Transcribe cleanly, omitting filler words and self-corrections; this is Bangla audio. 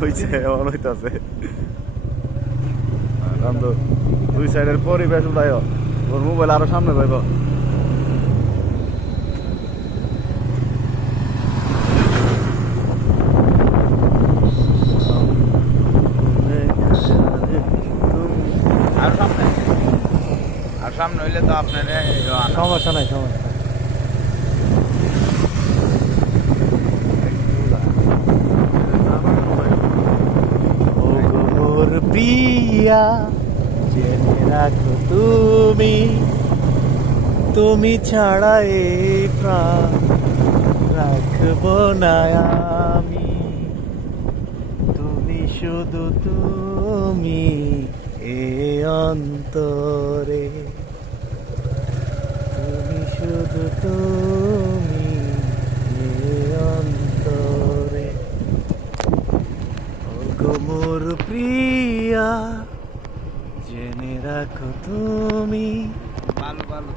হইছে এমন হইতাছে তো দুই সাইডের পরিবেশ উঠায় ওর মোবাইল আরো সামনে যাইব আর সামনে হইলে তো আপনার সমস্যা নাই সমস্যা মোর প্রিয়া জেনে রাখো তুমি তুমি ছাড়া এই প্রাণ রাখবো না আমি তুমি শুধু তুমি এ অন্তরে তুমি শুধু তুমি এ অন্তরে ওগো মোর প্রিয়া জেনে রাখো তুমি ভালো ভালো